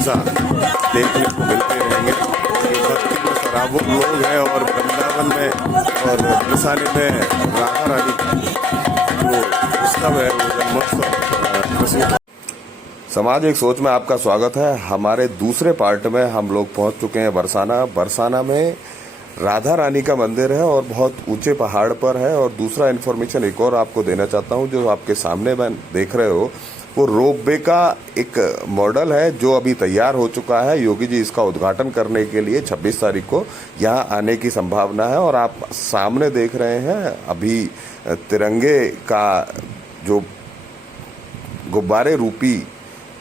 हमेशा देखने को मिलते रहेंगे। भक्ति में सराबोर लोग हैं और वृंदावन में और बरसाने में राधा रानी का जो उत्सव है वो जन्मोत्सव प्रसिद्ध। समाज एक सोच में आपका स्वागत है। हमारे दूसरे पार्ट में हम लोग पहुंच चुके हैं बरसाना। बरसाना में राधा रानी का मंदिर है और बहुत ऊंचे पहाड़ पर है। और दूसरा इन्फॉर्मेशन एक और आपको देना चाहता हूं, जो आपके सामने में देख रहे हो वो रोपवे का एक मॉडल है जो अभी तैयार हो चुका है। योगी जी इसका उद्घाटन करने के लिए 26 तारीख को यहाँ आने की संभावना है। और आप सामने देख रहे हैं अभी तिरंगे का जो गुब्बारे रूपी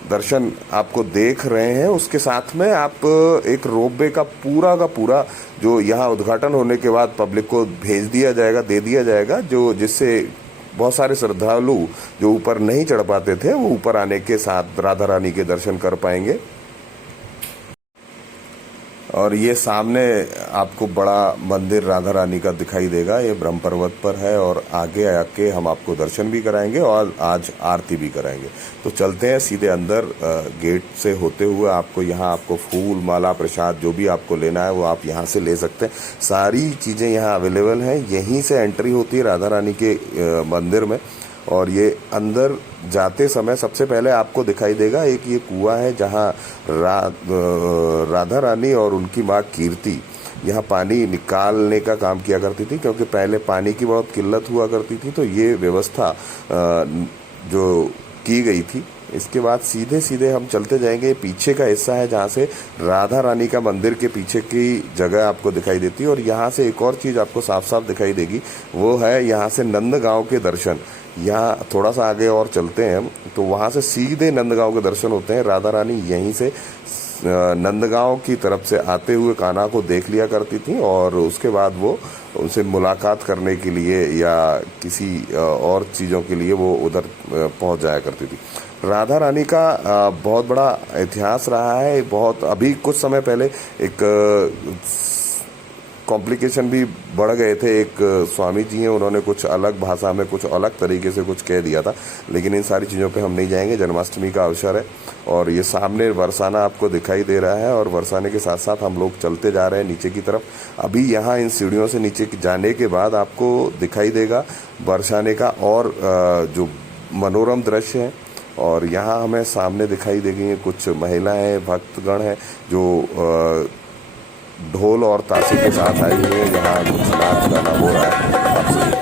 दर्शन आपको देख रहे हैं, उसके साथ में आप एक रोपवे का पूरा जो यहाँ उद्घाटन होने के बाद पब्लिक को भेज दिया जाएगा, दे दिया जाएगा, जो जिससे बहुत सारे श्रद्धालु जो ऊपर नहीं चढ़ पाते थे वो ऊपर आने के साथ राधा रानी के दर्शन कर पाएंगे। और ये सामने आपको बड़ा मंदिर राधा रानी का दिखाई देगा। ये ब्रह्म पर्वत पर है और आगे आके हम आपको दर्शन भी कराएंगे और आज आरती भी कराएंगे। तो चलते हैं सीधे अंदर। गेट से होते हुए आपको फूल माला प्रसाद जो भी आपको लेना है वो आप यहाँ से ले सकते हैं। सारी चीज़ें यहाँ अवेलेबल हैं। यहीं से एंट्री होती है राधा रानी के मंदिर में। और ये अंदर जाते समय सबसे पहले आपको दिखाई देगा एक ये कुआं है जहाँ राधा रानी और उनकी माँ कीर्ति यहाँ पानी निकालने का काम किया करती थी, क्योंकि पहले पानी की बहुत किल्लत हुआ करती थी। तो ये व्यवस्था जो की गई थी। इसके बाद सीधे हम चलते जाएंगे। पीछे का हिस्सा है जहाँ से राधा रानी का मंदिर के पीछे की जगह आपको दिखाई देती है। और यहाँ से एक और चीज़ आपको साफ दिखाई देगी, वो है यहाँ से नंदगांव के दर्शन। यहाँ थोड़ा सा आगे और चलते हैं तो वहाँ से सीधे नंदगांव के दर्शन होते हैं। राधा रानी यहीं से नंदगांव की तरफ से आते हुए कान्हा को देख लिया करती थी और उसके बाद वो उनसे मुलाकात करने के लिए या किसी और चीज़ों के लिए वो उधर पहुँच जाया करती थी। राधा रानी का बहुत बड़ा इतिहास रहा है। बहुत अभी कुछ समय पहले एक कॉम्प्लिकेशन भी बढ़ गए थे। एक स्वामी जी हैं, उन्होंने कुछ अलग भाषा में कुछ अलग तरीके से कुछ कह दिया था, लेकिन इन सारी चीज़ों पे हम नहीं जाएंगे। जन्माष्टमी का अवसर है और ये सामने बरसाना आपको दिखाई दे रहा है। और बरसाने के साथ साथ हम लोग चलते जा रहे हैं नीचे की तरफ। अभी यहाँ इन सीढ़ियों से नीचे जाने के बाद आपको दिखाई देगा बरसाने का और जो मनोरम दृश्य है। और यहाँ हमें सामने दिखाई देगी कुछ महिलाएं भक्तगण हैं जो ढोल और ताशे के साथ आई हुई है। यहाँ कुछ नाच गाना हो रहा है आपसे।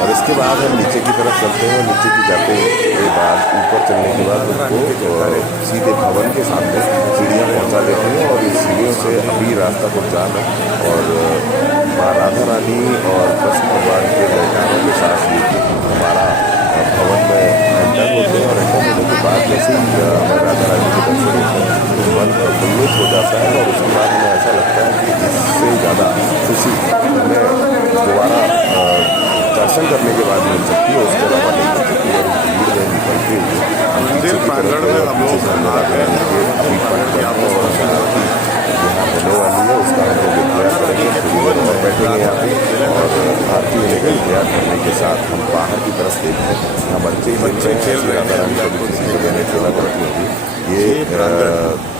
और इसके बाद हम नीचे की तरफ चलते हैं। नीचे की जाते के बाद ऊपर चलने के बाद उसको सीधे भवन के सामने सीढ़ियाँ पहुँचा देते हैं। और इस सीढ़ियों से अभी रास्ता कुछ जाम है और माँ राधा रानी और कृष्ण भगवान के जयकारों के साथ दर्शन करने के बाद मिल सकती है, उसके अलावा नहीं मिल सकती। और इस भीड़ में निकलते हुए हम पीछे की तरफ गए और पीछे से हमने राधा रानी के अभी पट यहाँ होने वाली है, उसका हम लोग इंतजार करेंगे। थोड़ी देर और बैठेंगे यहाँ पे और आरती होने का इंतजार करने के साथ हम बाहर की तरफ देखते हैं। यहाँ बच्चे खेल रहे हैं, राधा रानी का किसी जगह में खेला करती होगी। ये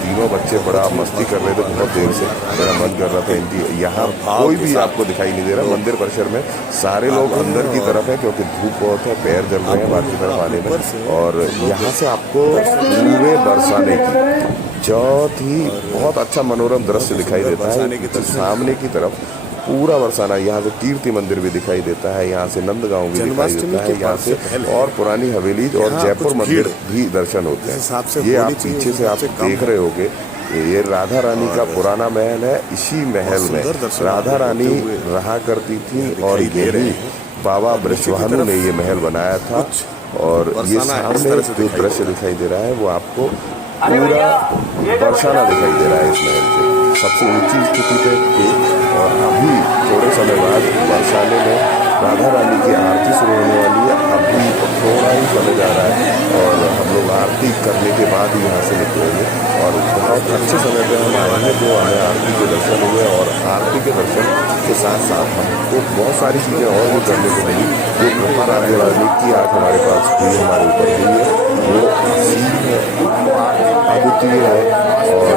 तीनों बच्चे बड़ा मस्ती कर रहे थे बहुत देर से, मेरा मन कर रहा था इनकी। यहाँ कोई भी आपको दिखाई नहीं दे रहा मंदिर परिसर में, सारे लोग अंदर की तरफ है क्योंकि धूप बहुत है, पैर जल रहे हैं बाहर की तरफ आने में। और यहाँ से आपको पूरे बरसाने की बहुत ही बहुत अच्छा मनोरम दृश्य दिखाई देता है। सामने की तरफ पूरा बरसाना, यहाँ से कीर्ति मंदिर भी दिखाई देता है, यहाँ से नंदगांव भी दिखाई देता है, यहाँ से और पुरानी हवेली और जयपुर मंदिर भी दर्शन होते हैं। ये आप पीछे से आप देख रहे होगे, ये राधा रानी का पुराना महल है। इसी महल में राधा रानी रहा करती थी और यही बाबा ब्रजभानु ने ये महल बनाया था। और ये सामने जो दृश्य दिखाई दे रहा है वो आपको पूरा बरसाना दिखाई दे रहा है। इस महल से सबसे ऊंची स्थिति पे थे और अभी थोड़े समय बाद बरसाने में राधा रानी की आरती शुरू होने वाली है। अभी थोड़ा ही समय जा रहा है और हम लोग आरती करने के बाद ही यहाँ से निकलेंगे। और बहुत अच्छे समय पे हम आए हैं, जो हमें आरती के दर्शन हुए और आरती के दर्शन के साथ साथ हमको बहुत सारी चीज़ें और भी करने को मिली। जो कृपा राधा रानी की आज हमारे पास हुई, हमारे ऊपर हुई है, वो असीम है, अद्वितीय है और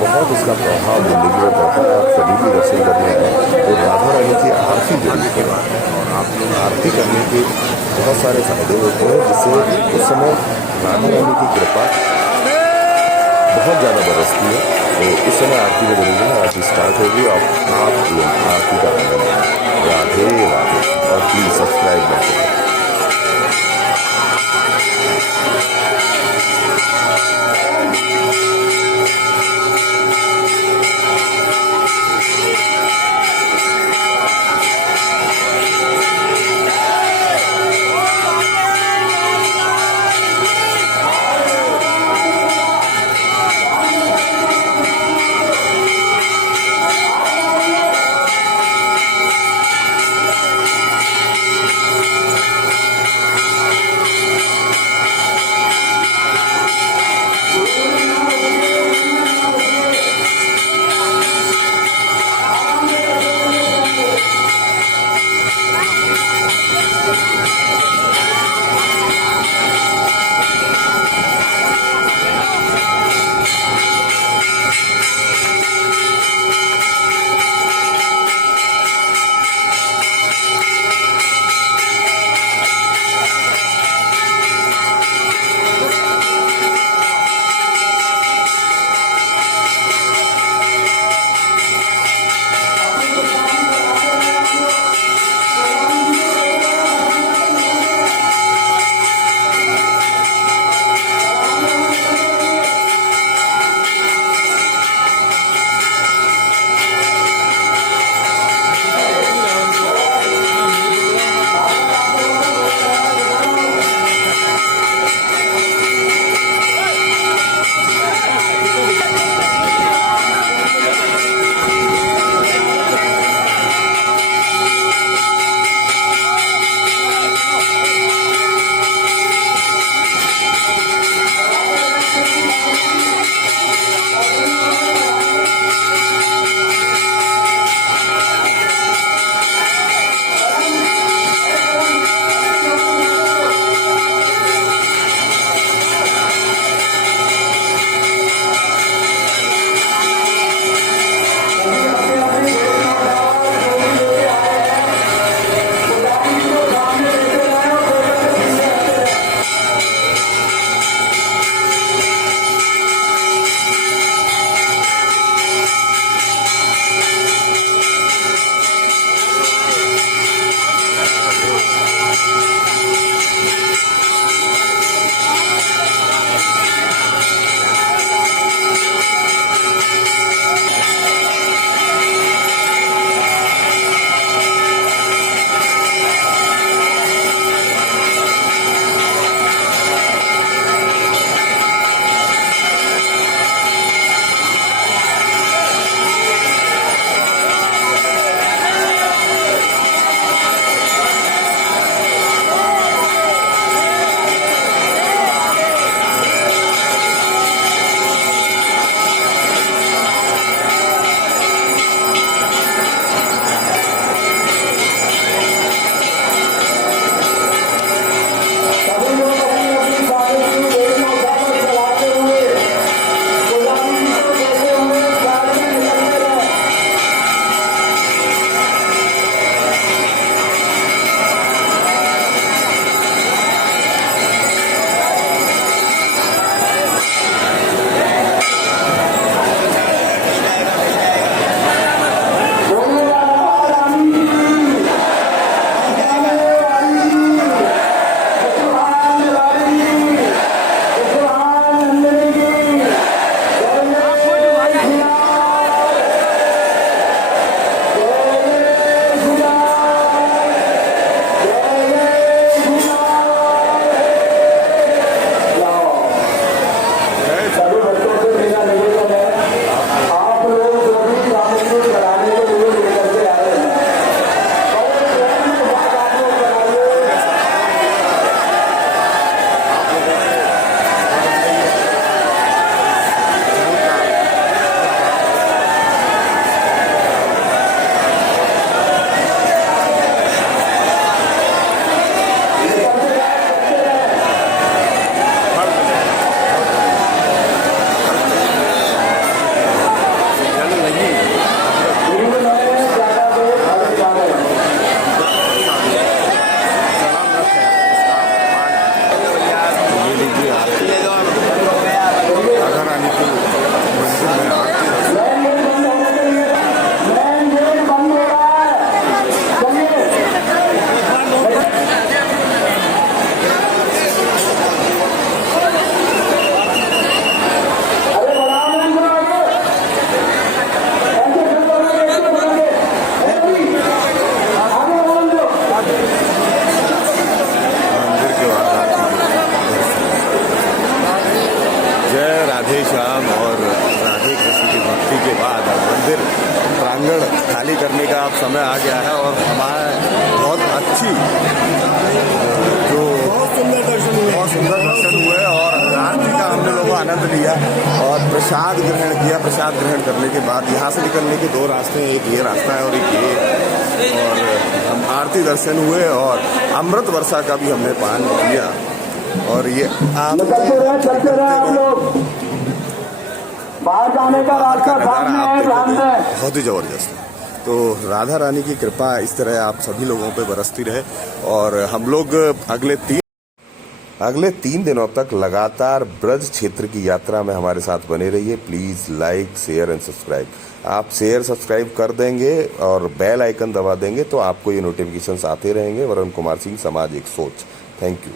बहुत इसका प्रभाव जिंदगी में पड़ता है। आप कभी भी दर्शन करने आए तो राधा रानी की आरती जरूर करें। और आप लोग आरती करने के बहुत सारे फायदे होते हैं, जिससे उस समय राधा रानी की कृपा बहुत ज़्यादा बरसती है। तो इस समय आरती में जरूर है, आरती स्टार्ट होगी और आप लोग आरती का आनंद लें। राधे राधे। और प्लीज़ सब्सक्राइब ना करें। गया है और हमारे बहुत अच्छी जो बहुत सुंदर दर्शन हुए और आरती का हमने लोगों आनंद लिया और प्रसाद ग्रहण किया। प्रसाद ग्रहण करने के बाद यहाँ से निकलने के दो रास्ते हैं, एक ये रास्ता है और एक ये, और हम आरती दर्शन हुए और अमृत वर्षा का भी हमने पान किया। और ये आप बाहर जाने का रास्ता सामने है, ध्यान दें। बहुत ही जबरदस्त है। तो राधा रानी की कृपा इस तरह आप सभी लोगों पे बरसती रहे और हम लोग अगले 3 दिनों तक लगातार ब्रज क्षेत्र की यात्रा में हमारे साथ बने रहिए। Please like, share and subscribe. आप शेयर सब्सक्राइब कर देंगे और बेल आइकन दबा देंगे तो आपको ये नोटिफिकेशंस आते रहेंगे। वरुण कुमार सिंह, समाज एक सोच। Thank you.